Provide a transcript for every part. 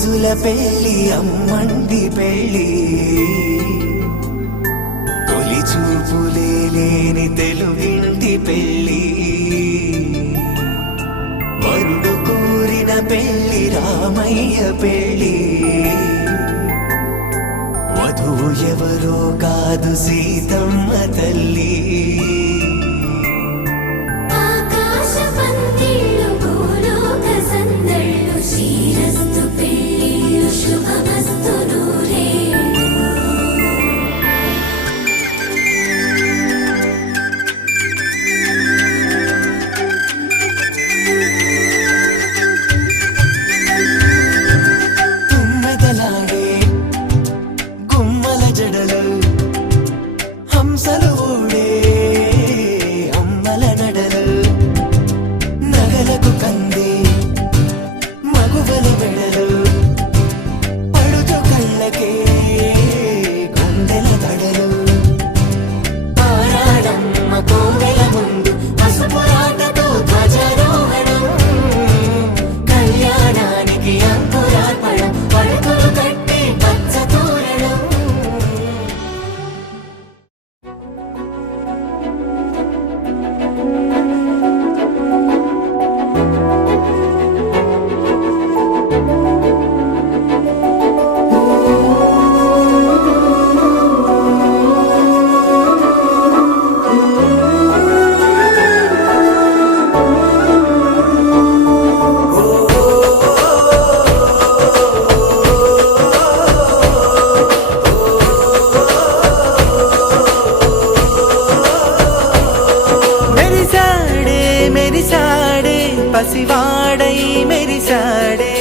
రోజుల పెళ్లి అమ్మంది పెళ్లి తొలి చూపులే లేని తెలుగింటి పెళ్లి వరుడు కోరిన పెళ్లి రామయ్య పెళ్లి వధువు ఎవరో కాదు సీతమ్మ తల్లి పసివాడై మెరిసాడే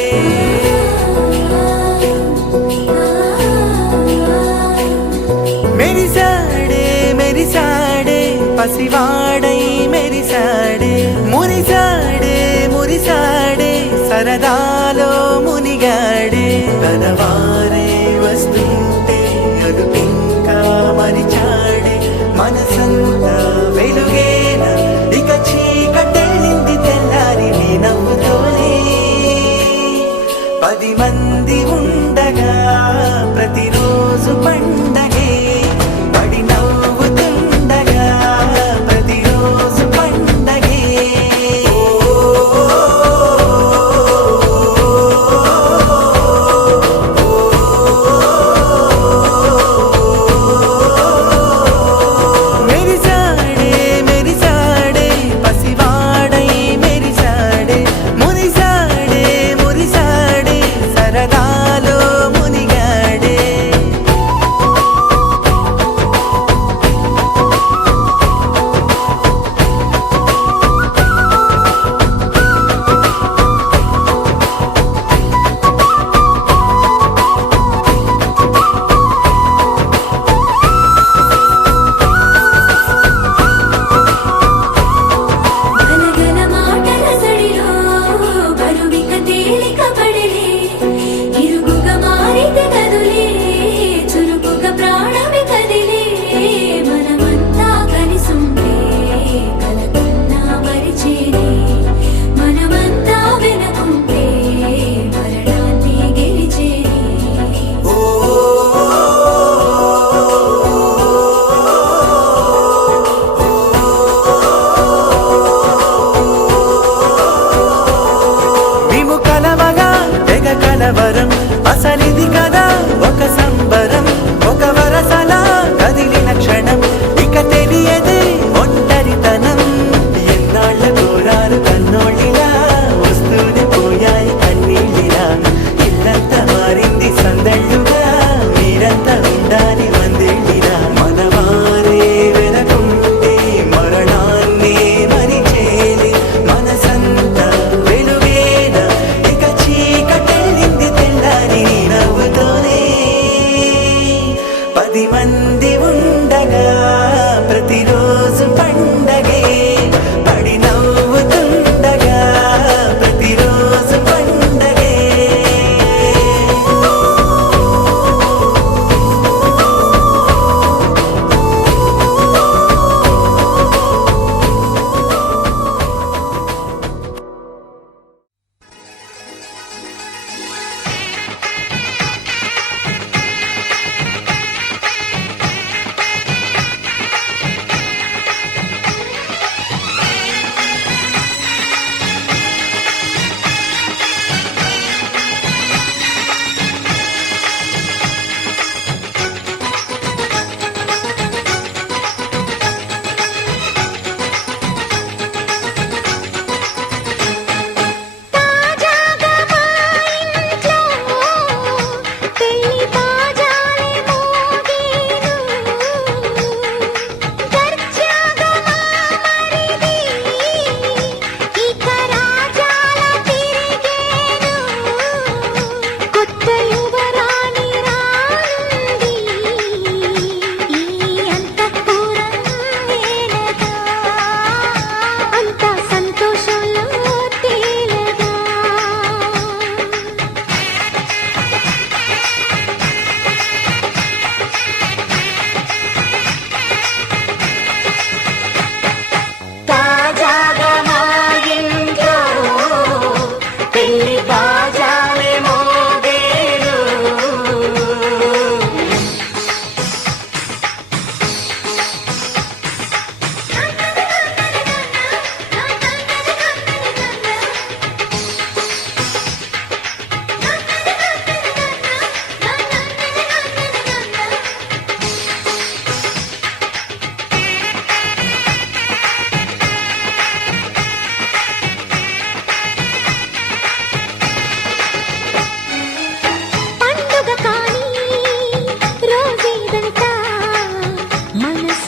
మెరిసాడే మెరిసాడే పసివాడై మెరిసాడే మురిసాడే మురిసాడే సరదాలో మునిగాడే తనవారే వస్తుంటే అడుపింకా మరిచాడే మనసంతా వెలుగేన ఇక చీకటెళ్ళింది తెల్లారి నవ్వుతోనే 10 మంది ఉండగా ప్రతిరోజు పండగే పడి నవ్వుతుండగా ప్రతిరోజు పండగే మెరిసాడే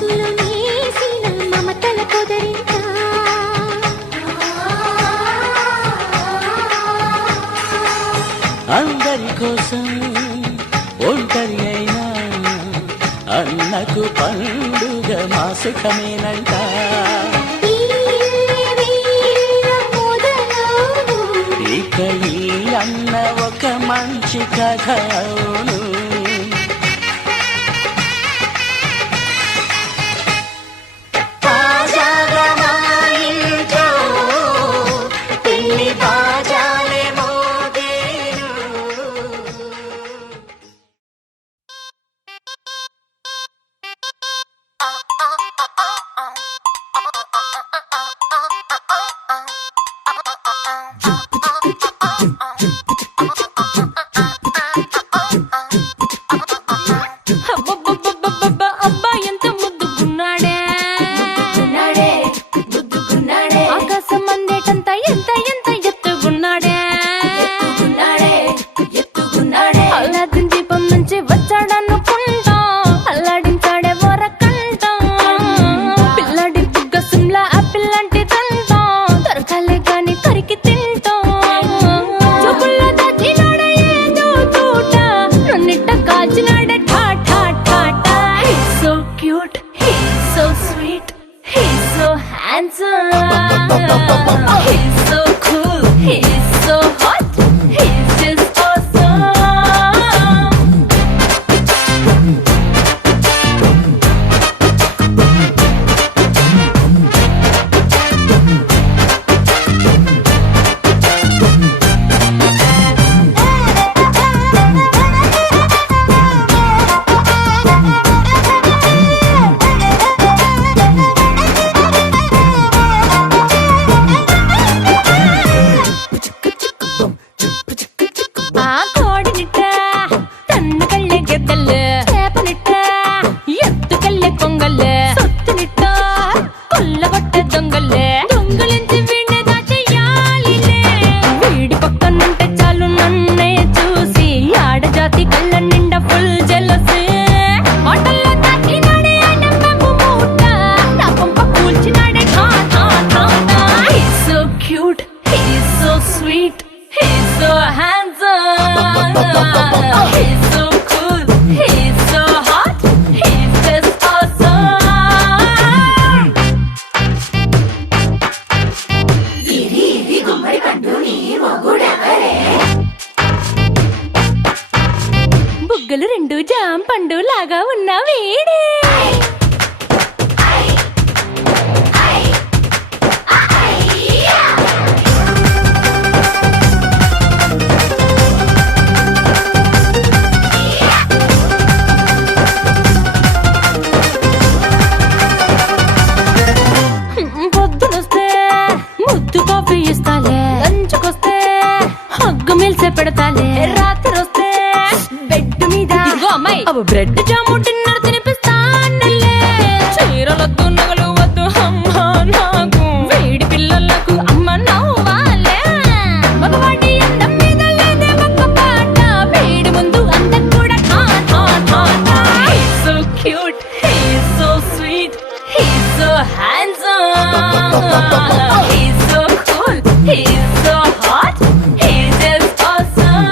మనసులో నేసిన మమతల పొదరింత అందరి కోసం ఒంటరి అయినా అన్నకు పండుగ మా సుఖమేనంట. ఇక ఈ అన్న ఒక మంచి కథ అవును. బుగ్గలు రెండు జాం పండు లాగా ఉన్న వేడే పొద్దునొస్తే ముద్దు కాఫీ ఇస్తాలే, లంచ్కొస్తే హగ్గు మిల్సే పెడతాలే, రాత్రి వస్తే బెడ్ మీద అమ్మాయి అవి బ్రెడ్ జాము డిన్నర్ తినిపిస్తానల్లే. చీరలొద్దు నగలు వద్దు అమ్మా నాకు, వేడి పిల్లలకు అమ్మ నవ్వాలే. మగవాడి అందం మీద లేదే ఒక్క పాట, వేడి ముందు అందం కూడా ఠా ఠా ఠా ఠా. He's so cute, he's so sweet, he's so handsome, he's so cool, he's so hot, he's just awesome.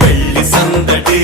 పెళ్లి సందడి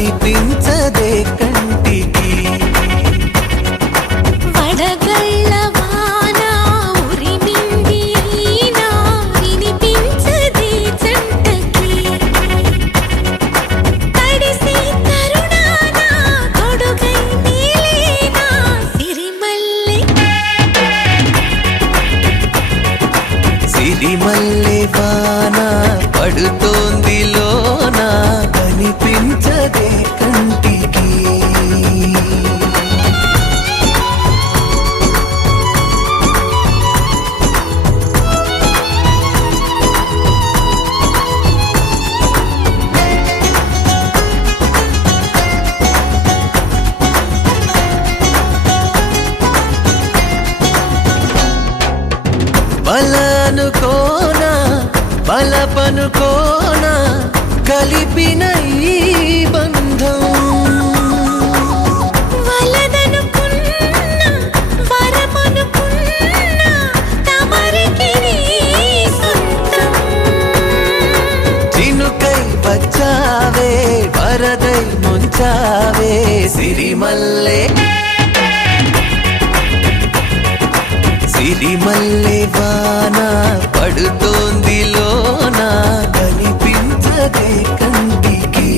కనిపించదే కంటికి. వడగళ్ళ వాన ఉరిమింది అయినా వినిపించదే జంటకి. తడిసి తరుణాన తొడుగై నీలేనా సిరిమల్లె. సిరిమల్లె వాన పడుతోంది లోన కనిపించదే కంటికి. బలనుకోనా బలపనుకోనా కలిపిన ఈ బంధం. వలదనుకున్నా వరమనుకున్నా తమరికి నీ సొంతం. చినుకై వచ్చావే వరదై ముంచావే సిరిమల్లె. సిరిమల్లె వాన పడుతోంది లోన కనిపించదే కంటికి.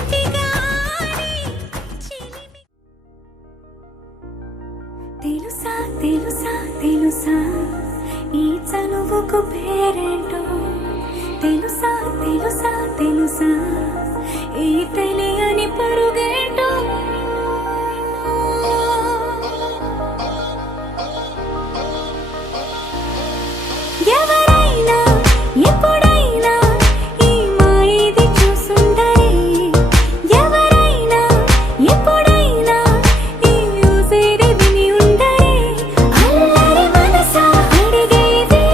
చిలిపిగాని చిలిమి. తెలుసా తెలుసా తెలుసా ఈ చనువుకు పేరేంటో. తెలుసా తెలుసా తెలుసా ఈ తెలియని పరుగేంటో. ఎవరైనా ఎప్పుడైనా ఈ మాయది చూసుండరే. ఎవరైనా ఎప్పుడైనా ఈ ఊసేది విని ఉండరే. అల్లరి మనసా అడిగేది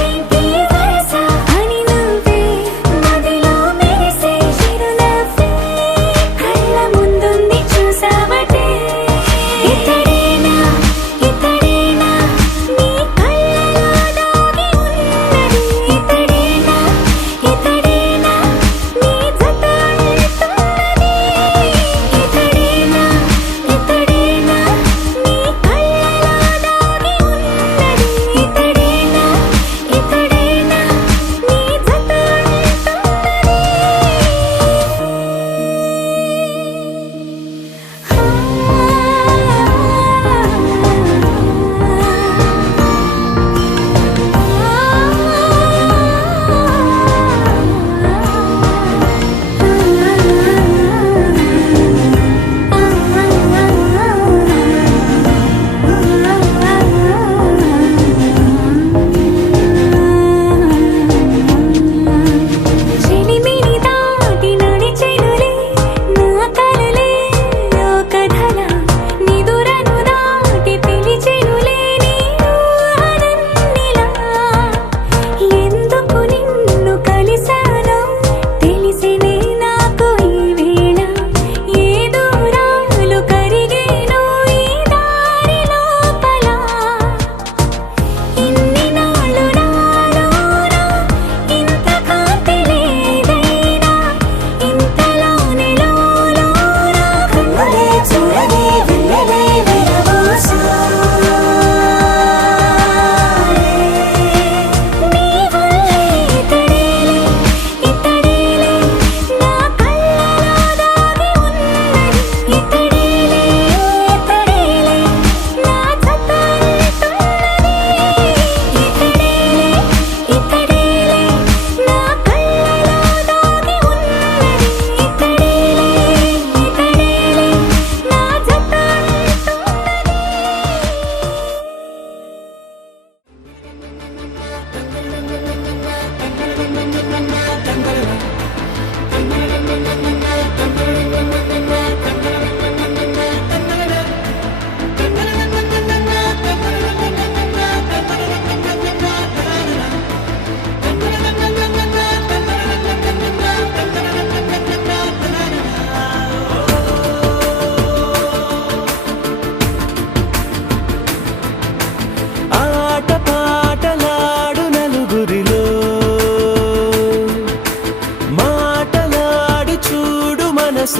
ఏంటి వరస అని నువ్వే మదిలో మెరిసే చిరునవ్వే. కళ్ళ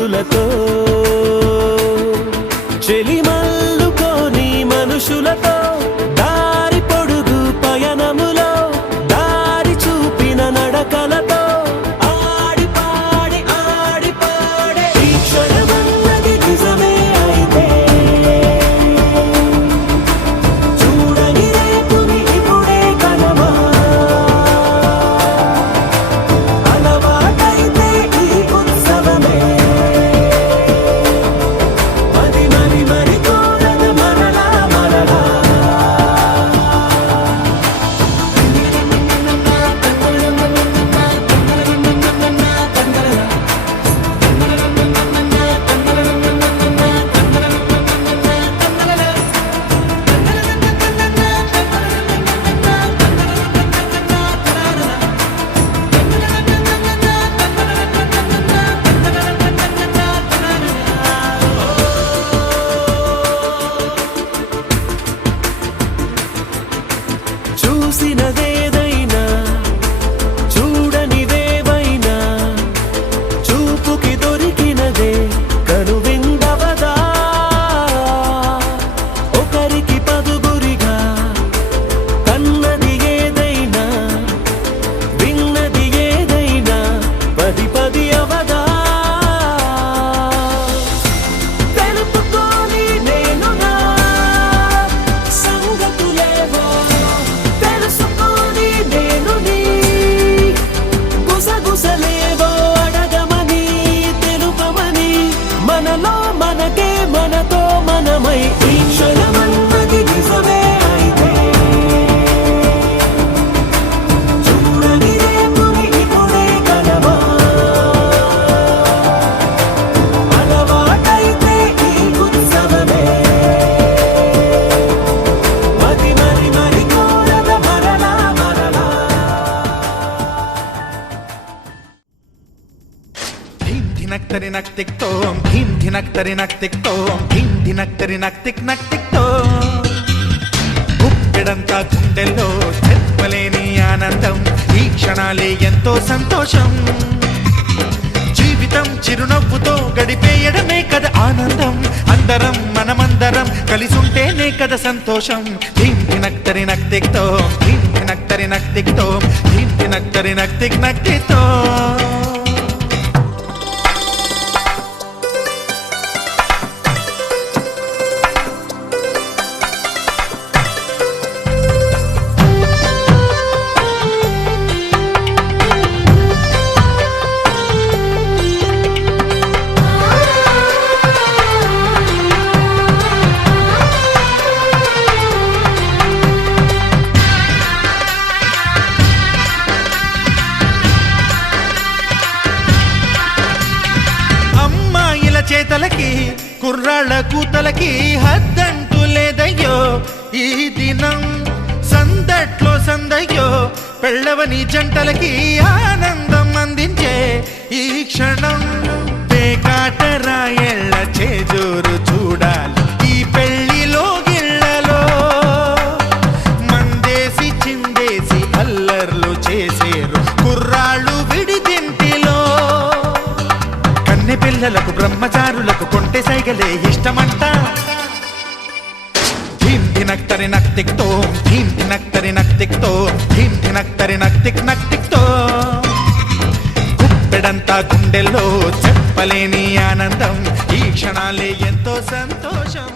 సొగసులతో చెలిమల్లుకోని మనుషులతో దారి పొడుగు పయనములో దారి చూపిన నడకలతో ఆడి పాడే ఈ క్షణమన్నది నిజమే అయితే చూడని రేపుని ఇప్పుడే కనవా అలవాటైతే ఈ ఉత్సవమే మరి కోరద మరలా చూసినదేదైనా చూడనిదేవైనా చూపుకి దొరికినదే కనువిందవదా ఒకరికి పదుగురిగా కన్నది ఏదైనా విన్నది ఏదైనా పది అవదా తెలుపుకోని నేను నా సంగతులేవో తెలుసుకొని నేను నీ గుసగుసలేవో అడగమని తెలుపమని మనలో మనకే మనతో మనమై ఈ క్షణమన్నది నిజమే అయితే చూడని రేపుని ఇప్పుడే కనవా అలవాటైతే ఈ ఉత్సవమే మరి కోరద మరలా ధీం ధినక్తరి నక్తిక్తోం ధీం ధినక్తరి నక్తిక్తోం ధీం ధినక్తరి నక్తిక్తోం గుప్పెడంతా గుండెల్లో చెప్పలేని ఆనందం ఈ క్షణాలే ఎంతో సంతోషం జీవితం చిరునవ్వుతో గడిపేయడమే కదా ఆనందం అందరం మనమందరం కలిసుంటేనే కదా సంతోషం ధీం ధినక్తరి నక్తిక్తోం ధీం ధినక్తరి నక్తిక్తోం ధీం ధినక్తరి నక్తిక్తోం చేతలకి కుర్రాళ్ళ కూతలకి హద్దంటూ లేదయ్యో ఈ దినం సందట్లో సందయ్యో పెళ్ళవని జంటలకి ఆనందం అందించే ఈ క్షణం పేకాటరాయళ్ళ చేజోరు చూడాలి ఈ పెళ్లిలో గిళ్ళలో మందేసి చిందేసి అల్లర్లు చేసేరు కుర్రాళ్ళు విడిదింటిలో కన్నె పిల్లలకు బ్రహ్మచారులకు కొంటె సైగలే ఇష్టమంట ధీం ధినక్తరి నక్తిక్తోం ధీం ధినక్తరి నక్తిక్తోం ధీం ధినక్తరి నక్తిక్తోం గుప్పెడంతా గుండెల్లో చెప్పలేని ఆనందం ఈ క్షణాలే ఎంతో సంతోషం